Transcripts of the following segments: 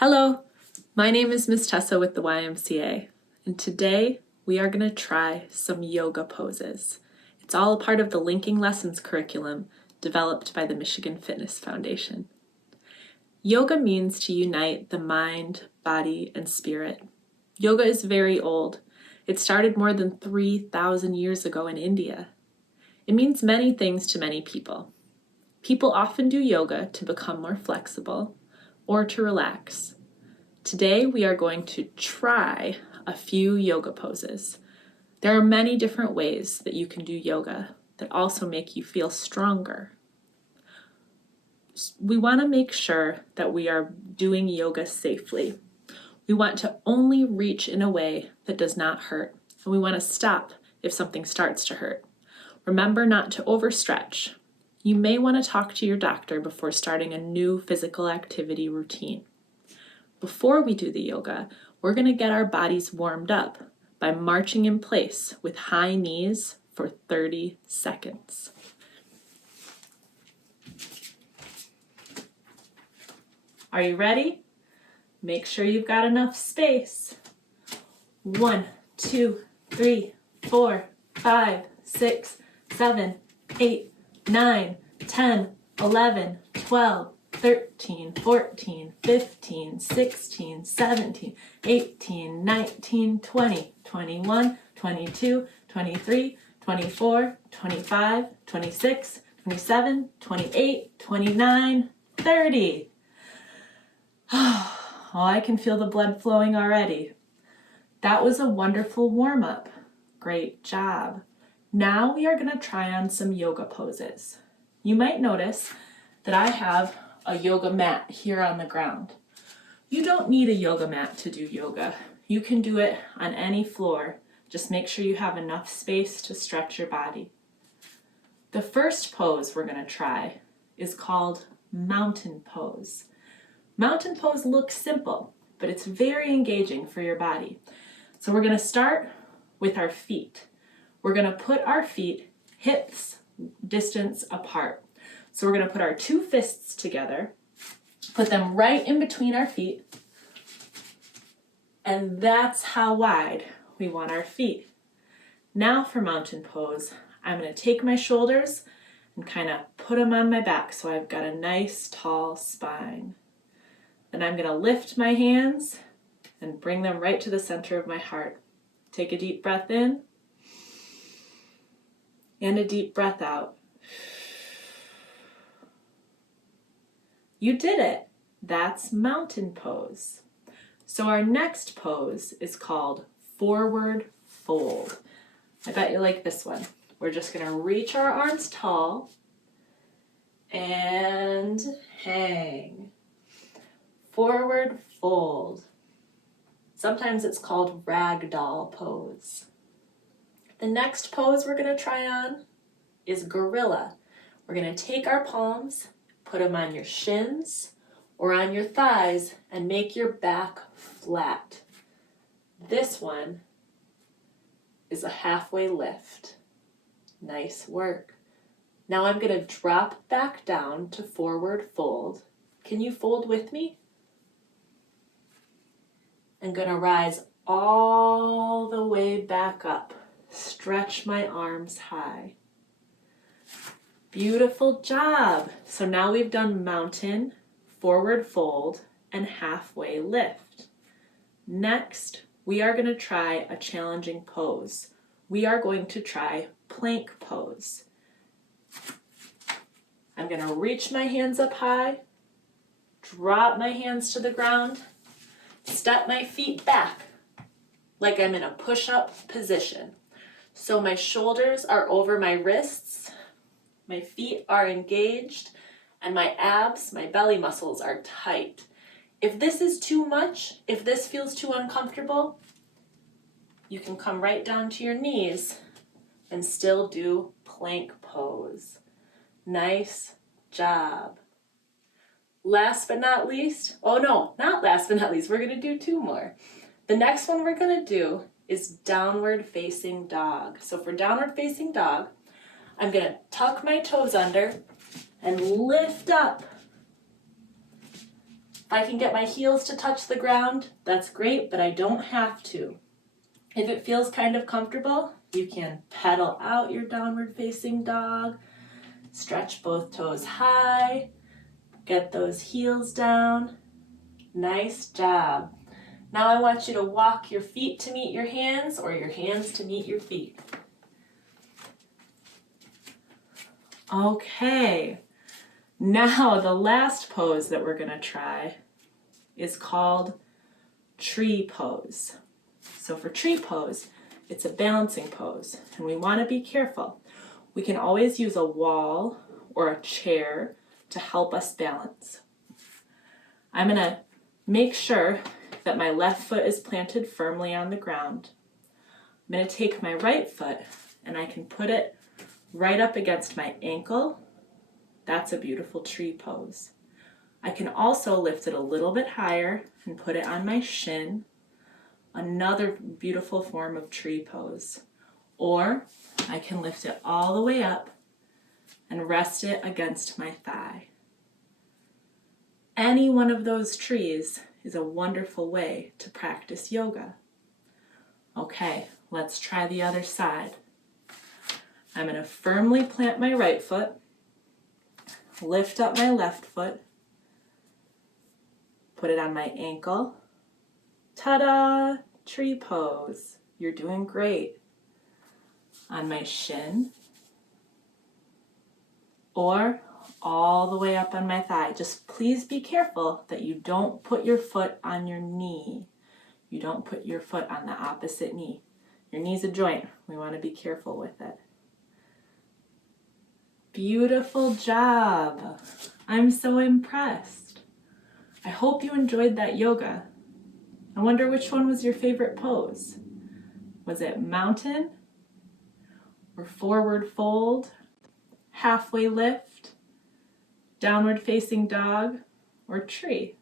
Hello, my name is Miss Tessa with the YMCA, and today we are going to try some yoga poses. It's all a part of the Linking Lessons curriculum developed by the Michigan Fitness Foundation. Yoga means to unite the mind, body, and spirit. Yoga is very old. It started more than 3,000 years ago in India. It means many things to many people. People often do yoga to become more flexible or to relax. Today we are going to try a few yoga poses. There are many different ways that you can do yoga that also make you feel stronger. We want to make sure that we are doing yoga safely. We want to only reach in a way that does not hurt, and we want to stop if something starts to hurt. Remember not to overstretch. You may want to talk to your doctor before starting a new physical activity routine. Before we do the yoga, we're going to get our bodies warmed up by marching in place with high knees for 30 seconds. Are you ready? Make sure you've got enough space. 1, 2, 3, 4, 5, 6, 7, 8, 9, 10, 11, 12, 13, 14, 15, 16, 17, 18, 19, 20, 21, 22, 23, 24, 25, 26, 27, 28, 29, 30. Oh, I can feel the blood flowing already. That was a wonderful warm-up. Great job. Now we are going to try on some yoga poses. You might notice that I have a yoga mat here on the ground. You don't need a yoga mat to do yoga. You can do it on any floor. Just make sure you have enough space to stretch your body. The first pose we're going to try is called mountain pose. Mountain pose looks simple, but it's very engaging for your body. So we're going to start with our feet. We're going to put our feet hips distance apart. So we're going to put our two fists together, put them right in between our feet, and that's how wide we want our feet. Now for mountain pose, I'm going to take my shoulders and kind of put them on my back so I've got a nice tall spine. Then I'm going to lift my hands and bring them right to the center of my heart. Take a deep breath in and a deep breath out. You did it. That's mountain pose. So our next pose is called forward fold. I bet you like this one. We're just going to reach our arms tall and hang. Forward fold. Sometimes it's called ragdoll pose. The next pose we're going to try on is gorilla. We're going to take our palms, put them on your shins or on your thighs, and make your back flat. This one is a halfway lift. Nice work. Now I'm going to drop back down to forward fold. Can you fold with me? I'm going to rise all the way back up. Stretch my arms high. Beautiful job. So now we've done mountain, forward fold, and halfway lift. Next, we are going to try a challenging pose. We are going to try plank pose. I'm going to reach my hands up high, drop my hands to the ground, step my feet back like I'm in a push-up position. So my shoulders are over my wrists, my feet are engaged, and my abs, my belly muscles are tight. If this is too much, if this feels too uncomfortable, you can come right down to your knees and still do plank pose. Nice job. Last but not least, oh no, not last but not least, we're going to do two more. The next one we're going to do is downward facing dog. So for downward facing dog, I'm going to tuck my toes under and lift up If I can get my heels to touch the ground, that's great, but I don't have to. If it feels kind of comfortable, you can pedal out your downward facing dog, stretch both toes high, get those heels down. Nice job. Now I want you to walk your feet to meet your hands or your hands to meet your feet. Okay, now the last pose that we're going to try is called tree pose. So for tree pose, it's a balancing pose, and we want to be careful. We can always use a wall or a chair to help us balance. I'm going to make sure that my left foot is planted firmly on the ground. I'm going to take my right foot and I can put it right up against my ankle. That's a beautiful tree pose. I can also lift it a little bit higher and put it on my shin. Another beautiful form of tree pose. Or I can lift it all the way up and rest it against my thigh. Any one of those trees is a wonderful way to practice yoga. Okay, let's try the other side. I'm going to firmly plant my right foot, lift up my left foot, put it on my ankle. Ta-da! Tree pose. You're doing great. On my shin, or all the way up on my thigh. Just please be careful that you don't put your foot on your knee. You don't put your foot on the opposite knee. Your knee's a joint. We want to be careful with it. Beautiful job. I'm so impressed. I hope you enjoyed that yoga. I wonder which one was your favorite pose. Was it mountain or forward fold, halfway lift, downward facing dog, or tree?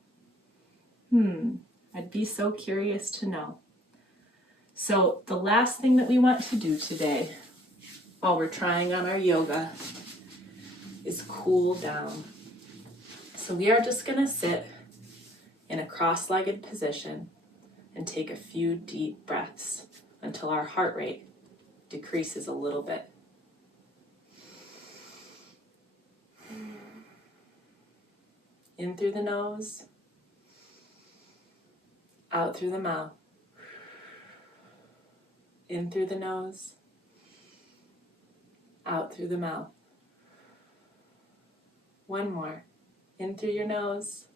I'd be so curious to know. So the last thing that we want to do today while we're trying on our yoga is cool down. So we are just going to sit in a cross-legged position and take a few deep breaths until our heart rate decreases a little bit. In through the nose, out through the mouth. In through the nose, out through the mouth. One more. In through your nose,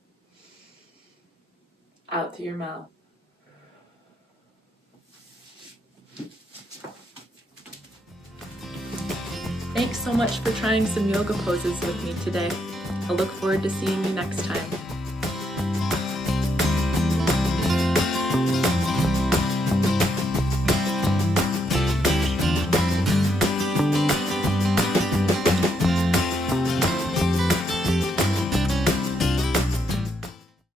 out through your mouth. Thanks so much for trying some yoga poses with me today. I look forward to seeing you next time.